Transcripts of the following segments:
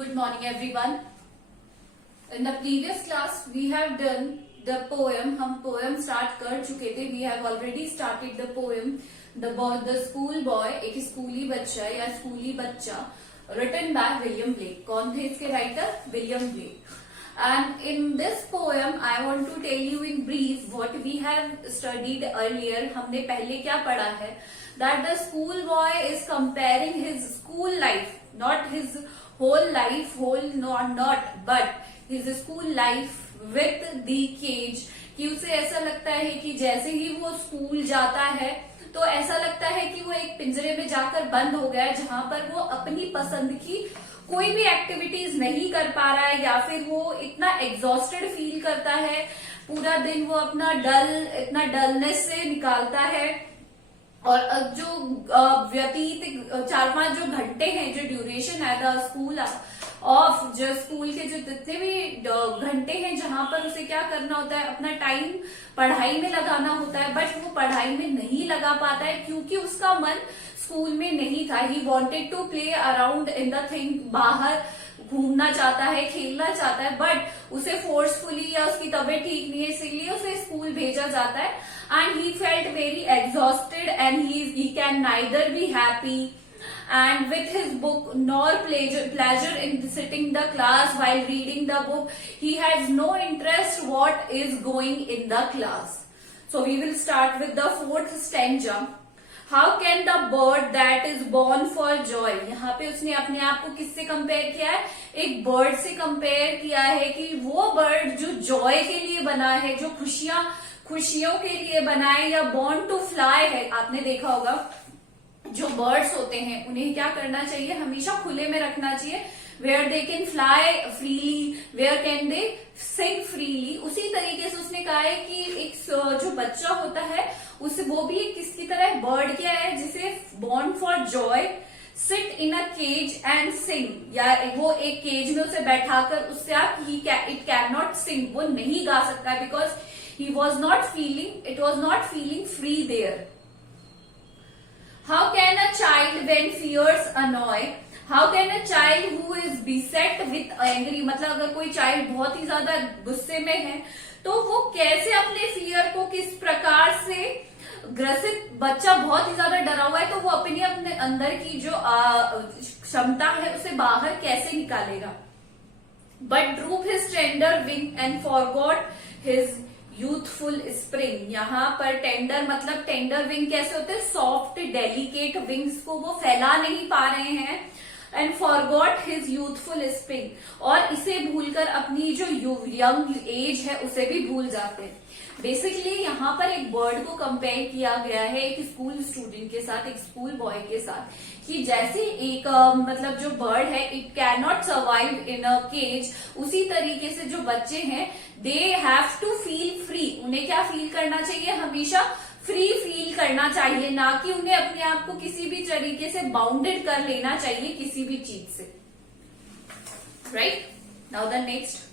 Good morning everyone. In the previous class we have done the poem. हम poem start कर चुके थे. We have already started the poem. The school boy, एक स्कूली बच्चा या स्कूली बच्चा, written by William Blake. कौन थे इसके writer? William Blake. And in this poem I want to tell you in brief what we have studied earlier. हमने पहले क्या पढ़ा है? That the school boy is comparing his school life, not his whole life, but his school life with the cage. कि उसे ऐसा लगता है कि जैसे ही वो स्कूल जाता है तो ऐसा लगता है कि वो एक पिंजरे में जाकर बंद हो गया है, जहां पर वो अपनी पसंद की कोई भी एक्टिविटीज नहीं कर पा रहा है, या फिर वो इतना एग्जॉस्टेड फील करता है, पूरा दिन वो अपना इतना डलनेस से निकालता है। और जो व्यतीत 4-5 जो घंटे हैं, जो ड्यूरेशन है द स्कूल ऑफ, जो स्कूल के जो जितने भी घंटे हैं जहां पर उसे क्या करना होता है, अपना टाइम पढ़ाई में लगाना होता है, बट वो पढ़ाई में नहीं लगा पाता है क्योंकि उसका मन स्कूल में नहीं था। He wanted to play around in the thing, बाहर घूमना चाहता है, खेलना चाहता है, बट उसे फोर्सफुली या उसकी तबीयत ठीक नहीं है इसीलिए उसे स्कूल भेजा जाता है। And he felt very exhausted and he can neither be happy and with his book nor pleasure in sitting the class while reading the book. He has no interest what is going in the class. So we will start with the 4th stanza. How can the bird that is born for joy, यहाँ पे उसने अपने आप को किससे compare किया है? एक बर्ड से कंपेयर किया है कि वो बर्ड जो जॉय के लिए बना है, जो खुशियों के लिए बना है, या बॉर्न टू फ्लाई है। आपने देखा होगा जो बर्ड्स होते हैं उन्हें क्या करना चाहिए, हमेशा खुले में रखना चाहिए, where they can fly freely, where can they sing freely. उसी तरीके से उसने कहा है कि एक जो बच्चा होता है उसे वो भी किसकी तरह बर्ड क्या है, जिसे born for joy, sit in a cage and sing, या वो एक केज में उसे बैठाकर उससे आप इट कैन नॉट सिंग, वो नहीं गा सकता because he was not feeling free there. How can a child when fears annoy? How can a child who is beset with angry, मतलब अगर कोई चाइल्ड बहुत ही ज्यादा गुस्से में है तो वो कैसे अपने फियर को, किस प्रकार से ग्रसित बच्चा बहुत ही ज्यादा डरा हुआ है तो वो अपने अंदर की जो क्षमता है उसे बाहर कैसे निकालेगा। But droop his tender wing and forgot his youthful spring. यहाँ पर टेंडर मतलब टेंडर विंग कैसे होते हैं, सॉफ्ट डेलिकेट विंग्स को वो फैला नहीं पा रहे हैं। And forgot his youthful spring, और इसे भूलकर अपनी जो यंग एज है उसे भी भूल जाते हैं। बेसिकली यहाँ पर एक बर्ड को कंपेयर किया गया है एक स्कूल स्टूडेंट के साथ, एक स्कूल बॉय के साथ, कि जैसे एक मतलब जो बर्ड है it can not survive in a cage, उसी तरीके से जो बच्चे हैं they have to feel free, उन्हें क्या फील करना चाहिए, हमेशा फ्री फील करना चाहिए, ना कि उन्हें अपने आप को किसी भी तरीके से बाउंडेड कर लेना चाहिए किसी भी चीज से। Right, now the next.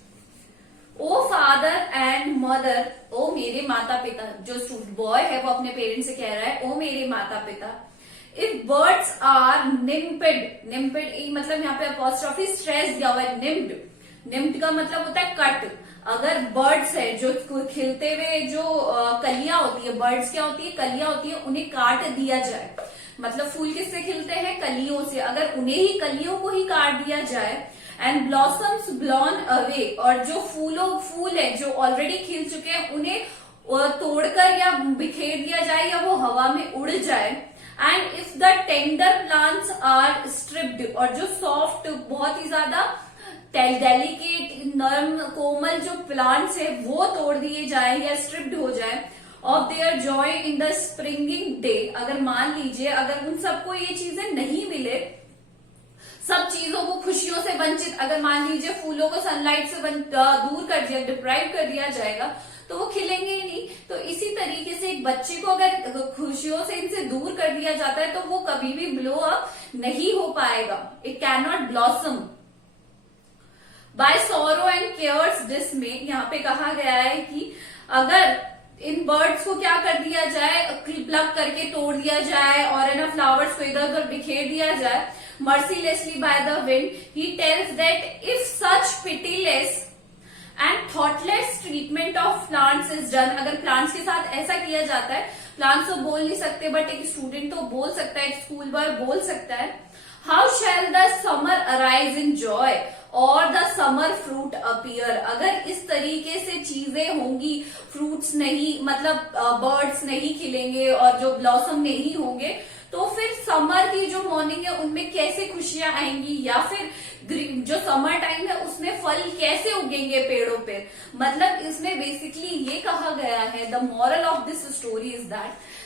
O father and mother, ओ मेरे माता पिता, जो स्टूडेंट बॉय है वो अपने पेरेंट्स से कह रहा है ओ मेरे माता पिता। इफ बर्ड्स आर निम्पेड मतलब यहाँ पे अपॉस्ट्रोफी स्ट्रेस दिया हुआ है, निम्ड का मतलब होता है कट। अगर बर्ड्स है जो खिलते हुए जो कलियां होती है, बर्ड्स क्या होती है, कलियां होती है, उन्हें काट दिया जाए, मतलब फूल किससे खिलते हैं, कलियों से, अगर उन्हें ही कलियों को ही काट दिया जाए। एंड ब्लॉसम्स ब्लॉन अवे, और जो फूल है जो ऑलरेडी खिल चुके हैं उन्हें तोड़कर या बिखेर दिया जाए या वो हवा में उड़ जाए। And if the tender plants are stripped, और जो सॉफ्ट बहुत ही ज्यादा डेलिकेट नर्म कोमल जो प्लांट्स है वो तोड़ दिए जाए या स्ट्रिप्ड हो जाए of their joy in the springing day. अगर मान लीजिए अगर उन सबको ये चीजें नहीं मिले, सब चीजों को खुशियों से वंचित, अगर मान लीजिए फूलों को सनलाइट से दूर कर दिया, डिप्राइव कर दिया जाएगा तो वो खिलेंगे ही नहीं। तो इसी तरीके से एक बच्चे को अगर खुशियों से इनसे दूर कर दिया जाता है तो वो कभी भी ब्लो अप नहीं हो पाएगा, it can not blossom. By sorrow and cares dismay, यहाँ पे कहा गया है कि अगर इन बर्ड्स को क्या कर दिया जाए, प्लग करके तोड़ दिया जाए और इन फ्लावर्स को इधर उधर बिखेर दिया जाए mercilessly by the wind. He tells that if such pitiless and thoughtless treatment of plants is done, अगर प्लांट्स के साथ ऐसा किया जाता है, प्लांट्स तो बोल नहीं सकते बट एक स्टूडेंट तो बोल सकता है, एक स्कूल बॉय बोल सकता है, how shell the summer arise in joy और द समर फ्रूट अपीयर। अगर इस तरीके से चीजें होंगी, फ्रूट्स नहीं मतलब बर्ड्स नहीं खिलेंगे और जो ब्लॉसम नहीं होंगे, तो फिर समर की जो मॉर्निंग है उनमें कैसे खुशियां आएंगी, या फिर जो समर टाइम है उसमें फल कैसे उगेंगे पेड़ों पे। मतलब इसमें बेसिकली ये कहा गया है, the moral of this story is that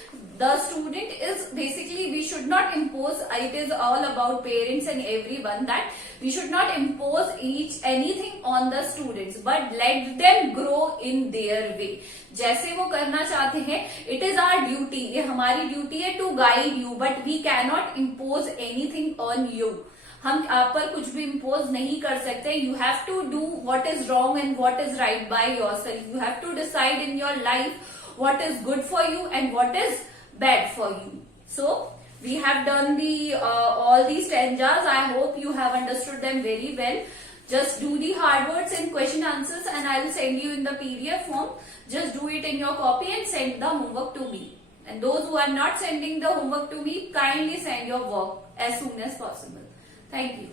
the student is basically, we should not impose, it is all about parents and everyone, that we should not impose anything on the students but let them grow in their way। जैसे वो करना चाहते हैं, it is our duty, ये हमारी duty है to guide you, but we cannot impose anything on you। हम आप पर कुछ भी इम्पोज नहीं कर सकते। You have to do what is wrong and what is right by yourself. You have to decide in your life what is good for you and what is bad for you. So we have done all these stanzas. I hope you have understood them very well. Just do the hard words and question answers and I will send you in the PDF form. Just do it in your copy and send the homework to me. And those who are not sending the homework to me, kindly send your work as soon as possible. Thank you.